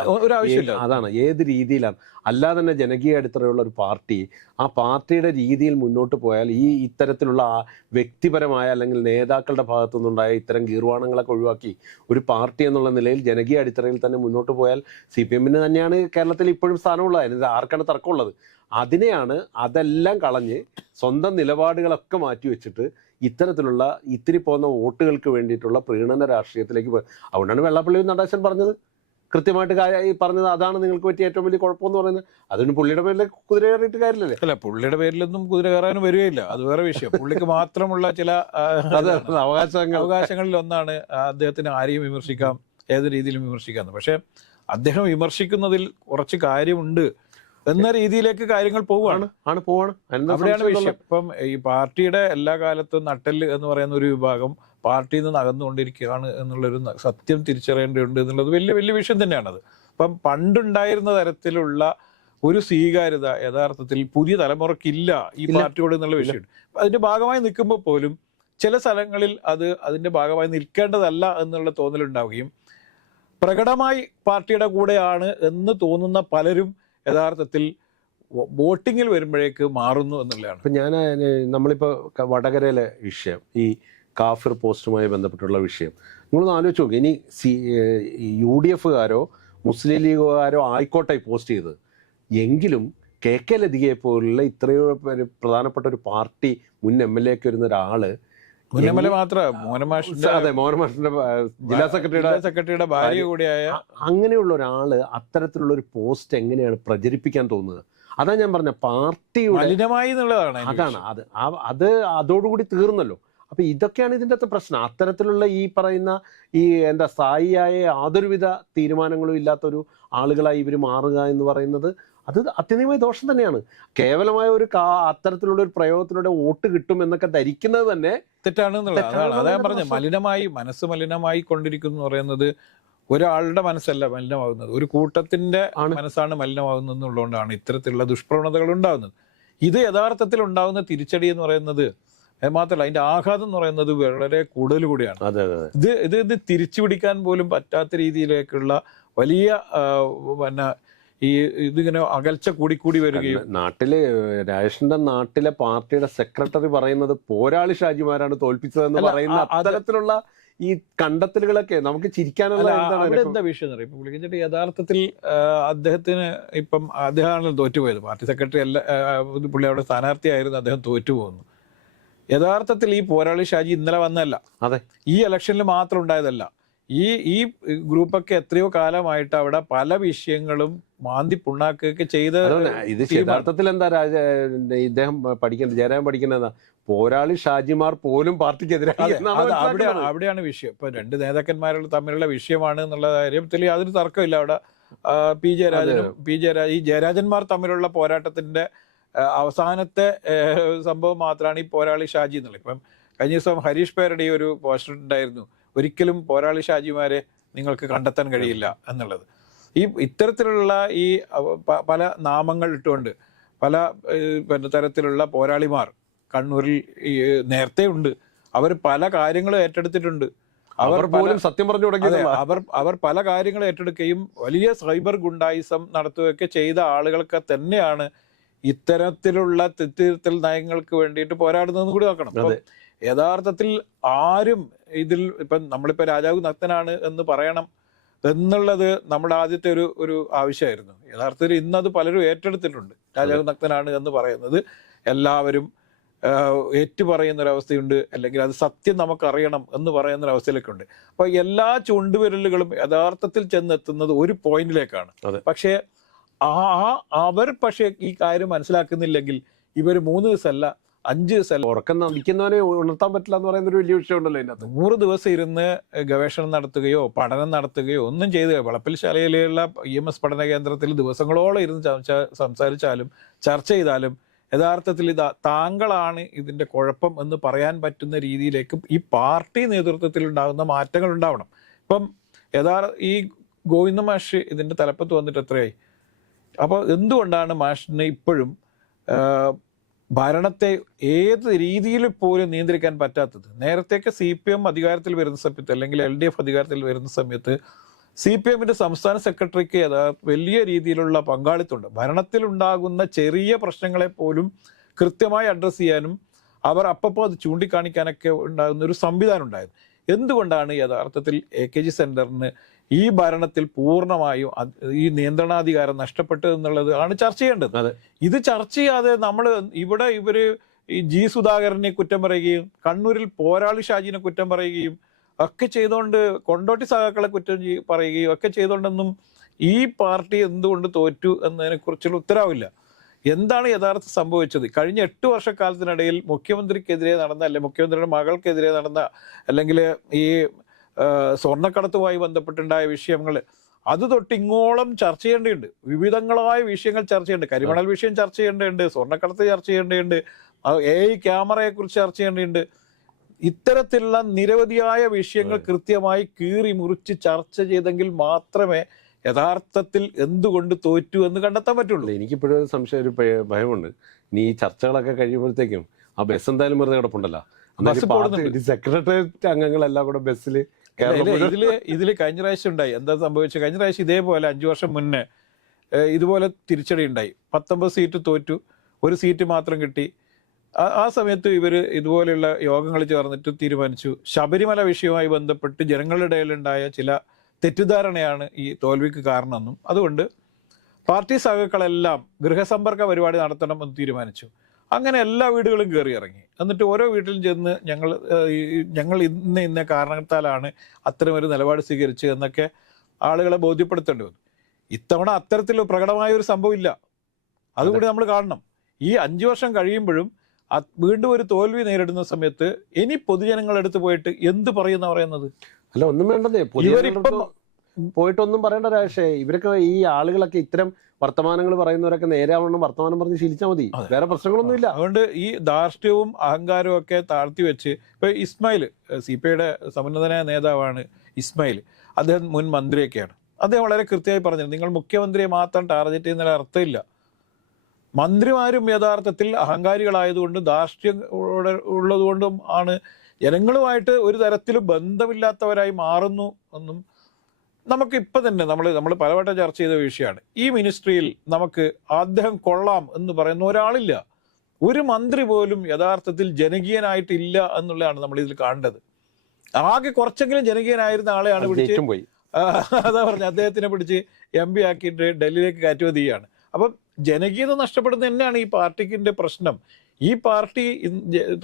Speaker 2: അതാണ്. ഏത് രീതിയിലാണ്? അല്ലാതെ തന്നെ ജനകീയ അടിത്തറയുള്ള ഒരു പാർട്ടി ആ പാർട്ടിയുടെ രീതിയിൽ മുന്നോട്ട് പോയാൽ ഈ ഇത്തരത്തിലുള്ള ആ വ്യക്തിപരമായ അല്ലെങ്കിൽ നേതാക്കളുടെ ഭാഗത്തു നിന്നുണ്ടായ ഇത്തരം ഗീർവാണങ്ങളൊക്കെ ഒഴിവാക്കി ഒരു പാർട്ടി എന്നുള്ള നിലയിൽ ജനകീയ അടിത്തറയിൽ തന്നെ മുന്നോട്ട് പോയാൽ സി പി എമ്മിന് തന്നെയാണ് കേരളത്തിൽ ഇപ്പോഴും സ്ഥാനമുള്ളത്. അതിന് ആർക്കാണ് തർക്കമുള്ളത്? അതിനെയാണ് അതെല്ലാം കളഞ്ഞ് സ്വന്തം നിലപാടുകളൊക്കെ മാറ്റി വെച്ചിട്ട് ഇത്തരത്തിലുള്ള ഇത്തിരി പോകുന്ന വോട്ടുകൾക്ക് വേണ്ടിയിട്ടുള്ള പ്രീണന രാഷ്ട്രീയത്തിലേക്ക് അതുകൊണ്ടാണ് വെള്ളപ്പള്ളി നടേശൻ പറഞ്ഞത്. കൃത്യമായിട്ട് ഈ പറഞ്ഞത് അതാണ് നിങ്ങൾക്ക് പറ്റിയ ഏറ്റവും വലിയ കുഴപ്പമെന്ന് പറയുന്നത്. അതിന് പുള്ളിയുടെ പേരിൽ കുതിര കയറിയിട്ട് കാര്യമില്ലല്ലേ?
Speaker 1: അല്ല പുള്ളിയുടെ പേരിലൊന്നും കുതിര കയറാനും വരികയില്ല. അത് വേറെ വിഷയം. പുള്ളിക്ക് മാത്രമുള്ള ചില
Speaker 2: അവകാശങ്ങൾ.
Speaker 1: അവകാശങ്ങളിൽ ഒന്നാണ് അദ്ദേഹത്തിന് ആരെയും വിമർശിക്കാം ഏത് രീതിയിലും വിമർശിക്കാം പക്ഷെ അദ്ദേഹം വിമർശിക്കുന്നതിൽ കുറച്ച് കാര്യമുണ്ട്. എന്ന രീതിയിലേക്ക് കാര്യങ്ങൾ പോവുകയാണ്.
Speaker 2: ആണ് പോവാണ്.
Speaker 1: അവിടെയാണ് വിഷയം? ഇപ്പം ഈ പാർട്ടിയുടെ എല്ലാ കാലത്തും നട്ടെല്ല് എന്ന് പറയുന്ന ഒരു വിഭാഗം പാർട്ടിയിൽ നിന്ന് അകന്നുകൊണ്ടിരിക്കുകയാണ് എന്നുള്ളൊരു സത്യം തിരിച്ചറിയേണ്ടതുണ്ട് എന്നുള്ളത് വലിയ വലിയ വിഷയം തന്നെയാണത്. അപ്പം പണ്ടുണ്ടായിരുന്ന തരത്തിലുള്ള ഒരു സ്വീകാര്യത യഥാർത്ഥത്തിൽ പുതിയ തലമുറക്കില്ല ഈ പാർട്ടിയോട് എന്നുള്ള വിഷയമുണ്ട് അതിന്റെ ഭാഗമായി നിൽക്കുമ്പോൾ പോലും ചില സ്ഥലങ്ങളിൽ അത് അതിന്റെ ഭാഗമായി നിൽക്കേണ്ടതല്ല എന്നുള്ള തോന്നലുണ്ടാവുകയും പ്രകടമായി പാർട്ടിയുടെ കൂടെയാണ് എന്ന് തോന്നുന്ന പലരും യഥാർത്ഥത്തിൽ വോട്ടിങ്ങിൽ വരുമ്പോഴേക്ക് മാറുന്നു എന്നുള്ളതാണ്.
Speaker 2: ഇപ്പം ഞാൻ നമ്മളിപ്പോൾ വടകരയിലെ വിഷയം ഈ കാഫിർ പോസ്റ്റുമായി ബന്ധപ്പെട്ടുള്ള വിഷയം നിങ്ങളൊന്ന് ആലോചിച്ച് നോക്കി. ഇനി സി യു ഡി എഫുകാരോ മുസ്ലിം ലീഗുകാരോ ആയിക്കോട്ടെ പോസ്റ്റ് ചെയ്ത് എങ്കിലും കെ കെ ലതികയെ പോലുള്ള ഇത്രയോ പ്രധാനപ്പെട്ട ഒരു പാർട്ടി മുൻ എം എൽ എ ഒക്കെ വരുന്ന
Speaker 1: ഒരാൾ മാത്രം മോനമാഷിന്റെ
Speaker 2: അതെ ജില്ലാ സെക്രട്ടറിയുടെ
Speaker 1: സെക്രട്ടറിയുടെ ഭാര്യ കൂടിയായ
Speaker 2: അങ്ങനെയുള്ള ഒരാൾ അത്തരത്തിലുള്ള ഒരു പോസ്റ്റ് എങ്ങനെയാണ് പ്രചരിപ്പിക്കാൻ തോന്നുന്നത്? അതാ ഞാൻ പറഞ്ഞ പാർട്ടിയുടെ
Speaker 1: മലിനമായി എന്നുള്ളതാണ്
Speaker 2: അതാണ് അത് അത് അതോടുകൂടി തീർന്നല്ലോ. അപ്പൊ ഇതൊക്കെയാണ് ഇതിന്റെ അകത്ത് പ്രശ്നം. അത്തരത്തിലുള്ള ഈ പറയുന്ന ഈ എന്താ സ്ഥായിയായ യാതൊരുവിധ തീരുമാനങ്ങളും ഇല്ലാത്തൊരു ആളുകളായി ഇവർ മാറുക എന്ന് പറയുന്നത് അത് അത്യന്തികമായ ദോഷം തന്നെയാണ്. കേവലമായ ഒരു അത്തരത്തിലുള്ള ഒരു പ്രയോഗത്തിലൂടെ വോട്ട് കിട്ടും എന്നൊക്കെ ധരിക്കുന്നത് തന്നെ
Speaker 1: തെറ്റാണ് എന്നുള്ളത്. അതാണ് അതാ ഞാൻ പറഞ്ഞത്. മലിനമായി മനസ്സ് മലിനമായി കൊണ്ടിരിക്കുന്നു എന്ന് പറയുന്നത് ഒരാളുടെ മനസ്സല്ല മലിനമാകുന്നത്. ഒരു കൂട്ടത്തിന്റെ
Speaker 2: ആണ്.
Speaker 1: മനസ്സാണ് മലിനമാകുന്നത് എന്നുള്ളതുകൊണ്ടാണ് ഇത്തരത്തിലുള്ള ദുഷ്പ്രവണതകൾ ഉണ്ടാകുന്നത്. ഇത് യഥാർത്ഥത്തിൽ ഉണ്ടാകുന്ന തിരിച്ചടി എന്ന് പറയുന്നത് മാത്രമല്ല അതിന്റെ ആഘാതം എന്ന് പറയുന്നത് വളരെ കൂടുതൽ കൂടിയാണ്.
Speaker 2: അതെ അതെ
Speaker 1: ഇത് ഇത് ഇത് തിരിച്ചു പിടിക്കാൻ പോലും പറ്റാത്ത രീതിയിലേക്കുള്ള വലിയ പിന്നെ ഈ ഇതിങ്ങനെ അകൽച്ച കൂടിക്കൂടി വരികയും.
Speaker 2: നാട്ടിൽ രാജേഷിന്റെ നാട്ടിലെ പാർട്ടിയുടെ സെക്രട്ടറി പറയുന്നത് പോരാളി ഷാജിമാരാണ് തോൽപ്പിച്ചതെന്ന് പറയുന്ന അത്തരത്തിലുള്ള ഈ കണ്ടെത്തലുകളൊക്കെ നമുക്ക് ചിരിക്കാനുള്ള
Speaker 1: എന്താ വിഷയം എന്ന് ഇപ്പൊ പുള്ളിക്കിച്ചിട്ട് യഥാർത്ഥത്തിൽ അദ്ദേഹത്തിന് ഇപ്പം അദ്ദേഹമാണ് തോറ്റുപോയത്. പാർട്ടി സെക്രട്ടറി അല്ല പുള്ളി അവിടെ സ്ഥാനാർത്ഥിയായിരുന്നു അദ്ദേഹം തോറ്റുപോകുന്നു യഥാർത്ഥത്തിൽ ഈ പോരാളി ഷാജി ഇന്നലെ വന്നതല്ല.
Speaker 2: അതെ.
Speaker 1: ഈ ഇലക്ഷനിൽ മാത്രം ഉണ്ടായതല്ല. ഈ ഈ ഗ്രൂപ്പൊക്കെ എത്രയോ കാലമായിട്ട് അവിടെ പല വിഷയങ്ങളും മാന്തി പുണ്ണാക്കുകയൊക്കെ ചെയ്ത്
Speaker 2: ഇത്. യഥാർത്ഥത്തിൽ എന്താ രാജ ഇദ്ദേഹം പഠിക്കുന്നത് ജയരാജൻ പഠിക്കുന്നത് പോരാളി ഷാജിമാർ പോലും
Speaker 1: പാർട്ടിക്കെതിരെ അവിടെയാണ് അവിടെയാണ് വിഷയം. ഇപ്പൊ രണ്ട് നേതാക്കന്മാരുള്ള തമ്മിലുള്ള വിഷയമാണ് എന്നുള്ള കാര്യത്തിൽ യാതൊരു തർക്കമില്ല അവിടെ. പി ജയരാജനും പി ജയരാജ ഈ ജയരാജന്മാർ തമ്മിലുള്ള പോരാട്ടത്തിന്റെ അവസാനത്തെ സംഭവം മാത്രമാണ് ഈ പോരാളി ഷാജി എന്നുള്ളത്. ഇപ്പം കഴിഞ്ഞ ദിവസം ഹരീഷ് പേരുടെ ഒരു പോസ്റ്റർ ഉണ്ടായിരുന്നു. ഒരിക്കലും പോരാളി ഷാജിമാരെ നിങ്ങൾക്ക് കണ്ടെത്താൻ കഴിയില്ല എന്നുള്ളത്. ഈ ഇത്തരത്തിലുള്ള ഈ പല നാമങ്ങൾ ഇട്ടുകൊണ്ട് പല പിന്നെ തരത്തിലുള്ള പോരാളിമാർ കണ്ണൂരിൽ നേരത്തെ ഉണ്ട്. അവർ പല കാര്യങ്ങളും ഏറ്റെടുത്തിട്ടുണ്ട്.
Speaker 2: അവർ
Speaker 1: പല-
Speaker 2: സത്യം പറഞ്ഞു തുടങ്ങിയത്
Speaker 1: അവർ അവർ പല കാര്യങ്ങളും ഏറ്റെടുക്കുകയും വലിയ സൈബർ ഗുണ്ടായിസം നടത്തുകയൊക്കെ ചെയ്ത ആളുകൾക്ക് തന്നെയാണ് ഇത്തരത്തിലുള്ള തെറ്റിരുത്തൽ നയങ്ങൾക്ക് വേണ്ടിയിട്ട് പോരാടുന്നതെന്ന് കൂടി നോക്കണം. യഥാർത്ഥത്തിൽ ആരും ഇതിൽ ഇപ്പം നമ്മളിപ്പോൾ രാജാവ് നക്തനാണ് എന്ന് പറയണം. എന്നുള്ളത് നമ്മുടെ ആദ്യത്തെ ഒരു ഒരു ആവശ്യമായിരുന്നു. യഥാർത്ഥത്തിൽ ഇന്നത് പലരും ഏറ്റെടുത്തിട്ടുണ്ട്. രാജാവ് എന്ന് പറയുന്നത്. എല്ലാവരും ഏറ്റു പറയുന്ന ഒരവസ്ഥയുണ്ട് അല്ലെങ്കിൽ അത് സത്യം നമുക്കറിയണം എന്ന് പറയുന്ന ഒരു അവസ്ഥയിലൊക്കെ ഉണ്ട് അപ്പൊ എല്ലാ ചുണ്ടുവിരലുകളും യഥാർത്ഥത്തിൽ ചെന്നെത്തുന്നത് ഒരു പോയിന്റിലേക്കാണ്. പക്ഷേ ആ ആ- അവർ പക്ഷേ ഈ കാര്യം മനസ്സിലാക്കുന്നില്ലെങ്കിൽ ഇവർ മൂന്ന് ദിവസമല്ല അഞ്ച് ദിവസം
Speaker 2: ഉറക്കം നമിക്കുന്നവനെ ഉണർത്താൻ പറ്റില്ല എന്ന് പറയുന്ന ഒരു വലിയ വിഷയമുണ്ടല്ലോ അതിനകത്ത്
Speaker 1: നൂറ് ദിവസം ഇരുന്ന് ഗവേഷണം നടത്തുകയോ പഠനം നടത്തുകയോ ഒന്നും ചെയ്ത് വളപ്പിൽശാലയിലുള്ള ഇ എം എസ് പഠന കേന്ദ്രത്തിൽ ദിവസങ്ങളോളം ഇരുന്ന് സംസാരിച്ചാലും ചർച്ച ചെയ്താലും യഥാർത്ഥത്തിൽ ഇത് താങ്കളാണ് ഇതിന്റെ കുഴപ്പം എന്ന് പറയാൻ പറ്റുന്ന രീതിയിലേക്ക് ഈ പാർട്ടി നേതൃത്വത്തിൽ ഉണ്ടാകുന്ന മാറ്റങ്ങൾ ഉണ്ടാവണം. ഇപ്പം യഥാർത്ഥ ഈ ഗോവിന്ദ മാഷ് ഇതിന്റെ തലപ്പത്ത് വന്നിട്ട് എത്രയായി? അപ്പോൾ എന്തുകൊണ്ടാണ് മാഷിന് ഇപ്പോഴും ഭരണത്തെ ഏത് രീതിയിൽ പോലും നിയന്ത്രിക്കാൻ പറ്റാത്തത്. നേരത്തെയൊക്കെ സി പി എം അധികാരത്തിൽ വരുന്ന സമയത്ത് അല്ലെങ്കിൽ എൽ ഡി എഫ് അധികാരത്തിൽ വരുന്ന സമയത്ത് സി പി എമ്മിന്റെ സംസ്ഥാന സെക്രട്ടറിക്ക് വലിയ രീതിയിലുള്ള പങ്കാളിത്തമുണ്ട്. ഭരണത്തിലുണ്ടാകുന്ന ചെറിയ പ്രശ്നങ്ങളെ പോലും കൃത്യമായി അഡ്രസ്സ് ചെയ്യാനും അവർ അപ്പപ്പോൾ അത് ചൂണ്ടിക്കാണിക്കാനൊക്കെ ഉണ്ടാകുന്ന ഒരു സംവിധാനം ഉണ്ടായിരുന്നു എന്തുകൊണ്ടാണ് യഥാർത്ഥത്തിൽ എ കെ ജി സെന്ററിന് ഈ ഭരണത്തിൽ പൂർണമായും ഈ നിയന്ത്രണാധികാരം നഷ്ടപ്പെട്ടു എന്നുള്ളത് ആണ് ചർച്ച ചെയ്യേണ്ടത്.
Speaker 2: അതെ.
Speaker 1: ഇത് ചർച്ച ചെയ്യാതെ നമ്മൾ ഇവിടെ ഇവർ ഈ ജി സുധാകരനെ കുറ്റം പറയുകയും കണ്ണൂരിൽ പോരാളി ഷാജിനെ കുറ്റം പറയുകയും ഒക്കെ ചെയ്തുകൊണ്ട് കൊണ്ടോട്ടി സഖാക്കളെ കുറ്റം പറയുകയും ഒക്കെ ചെയ്തുകൊണ്ടൊന്നും ഈ പാർട്ടി എന്തുകൊണ്ട് തോറ്റു എന്നതിനെ കുറിച്ചുള്ള ഉത്തരവില്ല എന്താണ് യഥാർത്ഥ സംഭവിച്ചത്? കഴിഞ്ഞ എട്ട് വർഷക്കാലത്തിനിടയിൽ മുഖ്യമന്ത്രിക്കെതിരെ നടന്ന അല്ലെ മുഖ്യമന്ത്രിയുടെ മകൾക്കെതിരെ നടന്ന അല്ലെങ്കിൽ ഈ സ്വർണക്കടത്തുമായി ബന്ധപ്പെട്ടുണ്ടായ വിഷയങ്ങൾ അത് തൊട്ട് ഇങ്ങോളം ചർച്ച ചെയ്യേണ്ടതുണ്ട്. വിവിധങ്ങളായ വിഷയങ്ങൾ ചർച്ച ചെയ്യേണ്ടത് കരിമണൽ വിഷയം ചർച്ച ചെയ്യേണ്ടതുണ്ട്. സ്വർണക്കടത്ത് ചർച്ച ചെയ്യേണ്ടതുണ്ട്. എ ഐ ക്യാമറയെ കുറിച്ച് ചർച്ച ചെയ്യേണ്ടതുണ്ട്. ഇത്തരത്തിലുള്ള നിരവധിയായ വിഷയങ്ങൾ കൃത്യമായി കീറി മുറിച്ച് ചർച്ച ചെയ്തെങ്കിൽ മാത്രമേ യഥാർത്ഥത്തിൽ എന്തുകൊണ്ട് തോറ്റു എന്ന് കണ്ടെത്താൻ പറ്റുള്ളൂ.
Speaker 2: എനിക്കിപ്പോഴും ഒരു സംശയം ഒരു ഭയമുണ്ട്. ഇനി ഈ ചർച്ചകളൊക്കെ കഴിയുമ്പോഴത്തേക്കും ആ ബസ് എന്തായാലും വെറുതെ കിടപ്പുണ്ടല്ലോ. സെക്രട്ടേറിയറ്റ് അംഗങ്ങളെല്ലാം കൂടെ ബസ്സിൽ
Speaker 1: ഇതിൽ ഇതിൽ കഴിഞ്ഞ പ്രാവശ്യം ഉണ്ടായി. എന്താ സംഭവിച്ചത് കഴിഞ്ഞ പ്രാവശ്യം ഇതേപോലെ അഞ്ചു വർഷം മുന്നേ ഇതുപോലെ തിരിച്ചടി ഉണ്ടായി. പത്തൊമ്പത് സീറ്റ് തോറ്റു. ഒരു സീറ്റ് മാത്രം കിട്ടി. ആ- ആ സമയത്ത് ഇവർ ഇതുപോലെയുള്ള യോഗങ്ങൾ ചേർന്നിട്ട് തീരുമാനിച്ചു. ശബരിമല വിഷയവുമായി ബന്ധപ്പെട്ട് ജനങ്ങളുടെ ഇടയിലുണ്ടായ ചില തെറ്റിദ്ധാരണയാണ് ഈ തോൽവിക്ക് കാരണമെന്നും അതുകൊണ്ട് പാർട്ടി സഖാക്കളെല്ലാം ഗൃഹസമ്പർക്ക പരിപാടി നടത്തണം എന്ന് തീരുമാനിച്ചു. അങ്ങനെ എല്ലാ വീടുകളും കയറി ഇറങ്ങി. എന്നിട്ട് ഓരോ വീട്ടിലും ചെന്ന് ഞങ്ങൾ ഞങ്ങൾ ഇന്ന ഇന്ന കാരണത്താലാണ് അത്തരമൊരു നിലപാട് സ്വീകരിച്ചത് എന്നൊക്കെ ആളുകളെ ബോധ്യപ്പെടുത്തേണ്ടി വന്നു. ഇത്തവണ അത്തരത്തിൽ പ്രകടമായ ഒരു സംഭവം ഇല്ല അതുകൂടി നമ്മൾ കാണണം. ഈ അഞ്ചു വർഷം കഴിയുമ്പോഴും വീണ്ടും ഒരു തോൽവി നേരിടുന്ന സമയത്ത് ഇനി പൊതുജനങ്ങളെടുത്ത് പോയിട്ട് എന്ത് പറയുന്ന പറയുന്നത്?
Speaker 2: അല്ല ഒന്നും വേണ്ടതേ
Speaker 1: ഇവരിപ്പം
Speaker 2: പോയിട്ടൊന്നും പറയേണ്ട രാഷേ ഇവരൊക്കെ ഈ ആളുകളൊക്കെ ഇത്തരം വർത്തമാനങ്ങൾ പറയുന്നവരൊക്കെ നേരാവണ്ണം വർത്തമാനം പറഞ്ഞ് ശീലിച്ചാൽ മതി. വേറെ പ്രശ്നങ്ങളൊന്നും ഇല്ല
Speaker 1: അതുകൊണ്ട് ഈ ധാർഷ്ട്യവും അഹങ്കാരവും ഒക്കെ താഴ്ത്തി വെച്ച് ഇപ്പൊ ഇസ്മായിൽ സി പി ഐയുടെ സമുന്നതനായ നേതാവാണ് ഇസ്മായിൽ. അദ്ദേഹം മുൻ മന്ത്രിയൊക്കെയാണ്. അദ്ദേഹം വളരെ കൃത്യമായി പറഞ്ഞു നിങ്ങൾ മുഖ്യമന്ത്രിയെ മാത്രം ടാർഗറ്റ് ചെയ്യുന്നതിൽ അർത്ഥമില്ല. മന്ത്രിമാരും യഥാർത്ഥത്തിൽ അഹങ്കാരികളായതുകൊണ്ട് ധാർഷ്ട്യം ഉള്ള- ഉള്ളതുകൊണ്ടും ആണ് ജനങ്ങളുമായിട്ട് ഒരു തരത്തിലും ബന്ധമില്ലാത്തവരായി മാറുന്നു എന്നും നമുക്ക് ഇപ്പം തന്നെ നമ്മൾ നമ്മൾ പലവട്ടം ചർച്ച ചെയ്ത വിഷയമാണ് ഈ മിനിസ്ട്രിയിൽ നമുക്ക് അദ്ദേഹം കൊള്ളാം എന്ന് പറയുന്ന ഒരാളില്ല. ഒരു മന്ത്രി പോലും യഥാർത്ഥത്തിൽ ജനകീയനായിട്ടില്ല എന്നുള്ളതാണ് നമ്മൾ ഇതിൽ കാണേണ്ടത്. ആകെ കുറച്ചെങ്കിലും ജനകീയനായിരുന്ന ആളെയാണ് പിടിച്ച്
Speaker 2: പോയി.
Speaker 1: അതാ പറഞ്ഞ അദ്ദേഹത്തിനെ പിടിച്ച് എം പി ആക്കിയിട്ട് ഡൽഹിയിലേക്ക് കയറ്റുമതി ചെയ്യാണ് അപ്പം ജനകീയത നഷ്ടപ്പെടുന്നത് തന്നെയാണ് ഈ പാർട്ടിക്കിന്റെ പ്രശ്നം. ഈ പാർട്ടി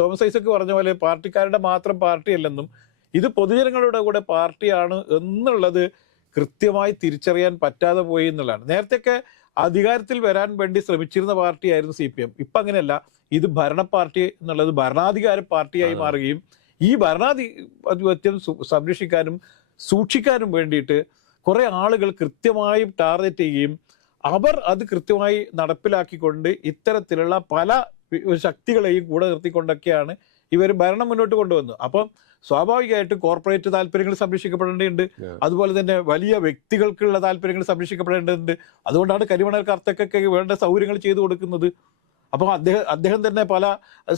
Speaker 1: തോമസ് ഐസക്ക് പറഞ്ഞ പോലെ പാർട്ടിക്കാരുടെ മാത്രം പാർട്ടിയല്ലെന്നും ഇത് പൊതുജനങ്ങളുടെ കൂടെ പാർട്ടിയാണ് എന്നുള്ളത് കൃത്യമായി തിരിച്ചറിയാൻ പറ്റാതെ പോയി എന്നുള്ളതാണ്. നേരത്തെയൊക്കെ അധികാരത്തിൽ വരാൻ വേണ്ടി ശ്രമിച്ചിരുന്ന പാർട്ടിയായിരുന്നു സി പി എം. ഇപ്പം അങ്ങനെയല്ല. ഇത് ഭരണ പാർട്ടി എന്നുള്ളത് ഭരണാധികാര പാർട്ടിയായി. മാറുകയും ഈ ഭരണാധിപത്യം സംരക്ഷിക്കാനും സൂക്ഷിക്കാനും വേണ്ടിയിട്ട് കുറെ ആളുകൾ കൃത്യമായി ടാർഗറ്റ് ചെയ്യുകയും അവർ അത് കൃത്യമായി നടപ്പിലാക്കിക്കൊണ്ട് ഇത്തരത്തിലുള്ള പല ശക്തികളെയും കൂടെ നിർത്തിക്കൊണ്ടൊക്കെയാണ് ഇവർ ഭരണം മുന്നോട്ട് കൊണ്ടുവന്നു. അപ്പം സ്വാഭാവികമായിട്ടും കോർപ്പറേറ്റ് താല്പര്യങ്ങൾ സംരക്ഷിക്കപ്പെടേണ്ടതുണ്ട്. അതുപോലെ തന്നെ വലിയ വ്യക്തികൾക്കുള്ള താല്പര്യങ്ങൾ സംരക്ഷിക്കപ്പെടേണ്ടതുണ്ട്. അതുകൊണ്ടാണ് കരിമണൽ കർത്തക്കൊക്കെ വേണ്ട സൗകര്യങ്ങൾ ചെയ്തു കൊടുക്കുന്നത്. അപ്പോൾ അദ്ദേഹം അദ്ദേഹം തന്നെ പല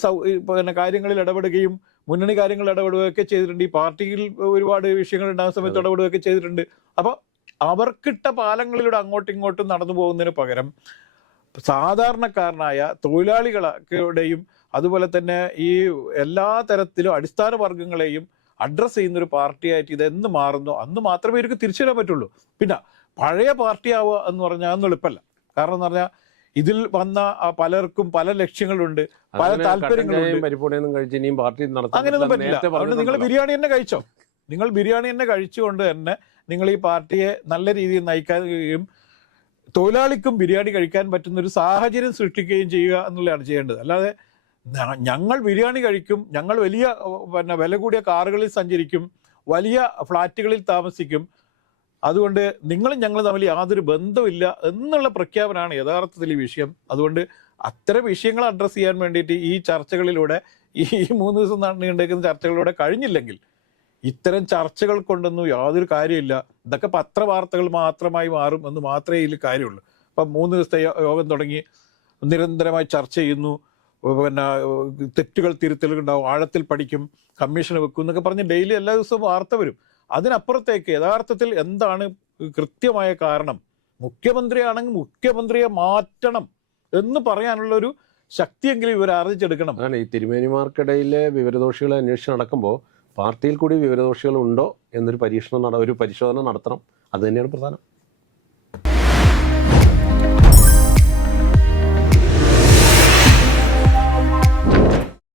Speaker 1: സൗ പിന്നെ കാര്യങ്ങളിൽ ഇടപെടുകയും മുന്നണി കാര്യങ്ങളിൽ ഇടപെടുകയൊക്കെ ചെയ്തിട്ടുണ്ട്. ഈ പാർട്ടിയിൽ ഒരുപാട് വിഷയങ്ങൾ ഉണ്ടാകുന്ന സമയത്ത് ഇടപെടുകയൊക്കെ ചെയ്തിട്ടുണ്ട്. അപ്പോൾ അവർക്കിട്ട പാലങ്ങളിലൂടെ അങ്ങോട്ടും ഇങ്ങോട്ടും നടന്നു പോകുന്നതിന് പകരം സാധാരണക്കാരനായ തൊഴിലാളികളുടെയും അതുപോലെ തന്നെ ഈ എല്ലാ തരത്തിലും അടിസ്ഥാന വർഗങ്ങളെയും അഡ്രസ്സ് ചെയ്യുന്ന ഒരു പാർട്ടിയായിട്ട് ഇത് എന്ന് മാറുന്നു അന്ന് മാത്രമേ ഇവർക്ക് തിരിച്ചറിയാൻ പറ്റുള്ളൂ. പിന്നെ പഴയ പാർട്ടിയാവുക എന്ന് പറഞ്ഞാൽ അതൊന്നും എളുപ്പമല്ല. കാരണം എന്ന് പറഞ്ഞാൽ ഇതിൽ വന്ന പലർക്കും പല ലക്ഷ്യങ്ങളുണ്ട് പല താല്പര്യങ്ങളുണ്ട്.
Speaker 2: കഴിച്ച് ഇനിയും പാർട്ടി
Speaker 1: അങ്ങനെയൊന്നും
Speaker 2: പറ്റില്ല.
Speaker 1: അതുകൊണ്ട് നിങ്ങൾ ബിരിയാണി തന്നെ കഴിച്ചോ. നിങ്ങൾ ബിരിയാണി തന്നെ കഴിച്ചുകൊണ്ട് തന്നെ നിങ്ങൾ ഈ പാർട്ടിയെ നല്ല രീതിയിൽ നയിക്കുകയും തൊഴിലാളിക്കും ബിരിയാണി കഴിക്കാൻ പറ്റുന്ന ഒരു സാഹചര്യം സൃഷ്ടിക്കുകയും ചെയ്യുക എന്നുള്ളതാണ് ചെയ്യേണ്ടത്. അല്ലാതെ ഞങ്ങൾ ബിരിയാണി കഴിക്കും ഞങ്ങൾ വലിയ പിന്നെ വില കൂടിയ കാറുകളിൽ സഞ്ചരിക്കും വലിയ ഫ്ലാറ്റുകളിൽ താമസിക്കും. അതുകൊണ്ട് നിങ്ങളും ഞങ്ങളും തമ്മിൽ യാതൊരു ബന്ധമില്ല എന്നുള്ള പ്രഖ്യാപനമാണ് യഥാർത്ഥത്തിൽ ഈ വിഷയം. അതുകൊണ്ട് അത്തരം വിഷയങ്ങൾ അഡ്രസ്സ് ചെയ്യാൻ വേണ്ടിയിട്ട് ഈ ചർച്ചകളിലൂടെ ഈ മൂന്ന് ദിവസം നീണ്ടേക്കുന്ന ചർച്ചകളിലൂടെ കഴിഞ്ഞില്ലെങ്കിൽ ഇത്തരം ചർച്ചകൾ കൊണ്ടൊന്നും യാതൊരു കാര്യമില്ല. ഇതൊക്കെ പത്രവാർത്തകൾ മാത്രമായി മാറും എന്ന് മാത്രമേ ഇതിൽ കാര്യമുള്ളൂ. അപ്പം മൂന്ന് ദിവസത്തെ യോഗം തുടങ്ങി നിരന്തരമായി ചർച്ച ചെയ്യുന്നു. പിന്നെ തെറ്റുകൾ തിരുത്തലുണ്ടാവും ആഴത്തിൽ പഠിക്കും കമ്മീഷൻ വെക്കും എന്നൊക്കെ പറഞ്ഞ് ഡെയിലി എല്ലാ ദിവസവും വാർത്ത വരും. അതിനപ്പുറത്തേക്ക് യഥാർത്ഥത്തിൽ എന്താണ് കൃത്യമായ കാരണം? മുഖ്യമന്ത്രിയാണെങ്കിൽ മുഖ്യമന്ത്രിയെ മാറ്റണം എന്ന് പറയാനുള്ള ഒരു ശക്തിയെങ്കിലും ഇവർ ആർജിച്ചെടുക്കണം
Speaker 2: അതാണ് ഈ തിരുമേനിമാർക്കിടയിലെ വിവരദോഷികളെ അന്വേഷിച്ച് നടക്കുമ്പോൾ പാർട്ടിയിൽ കൂടി വിവരദോഷികൾ ഉണ്ടോ എന്നൊരു പരീക്ഷണം നട ഒരു പരിശോധന നടത്തണം. അത് തന്നെയാണ് പ്രധാനം.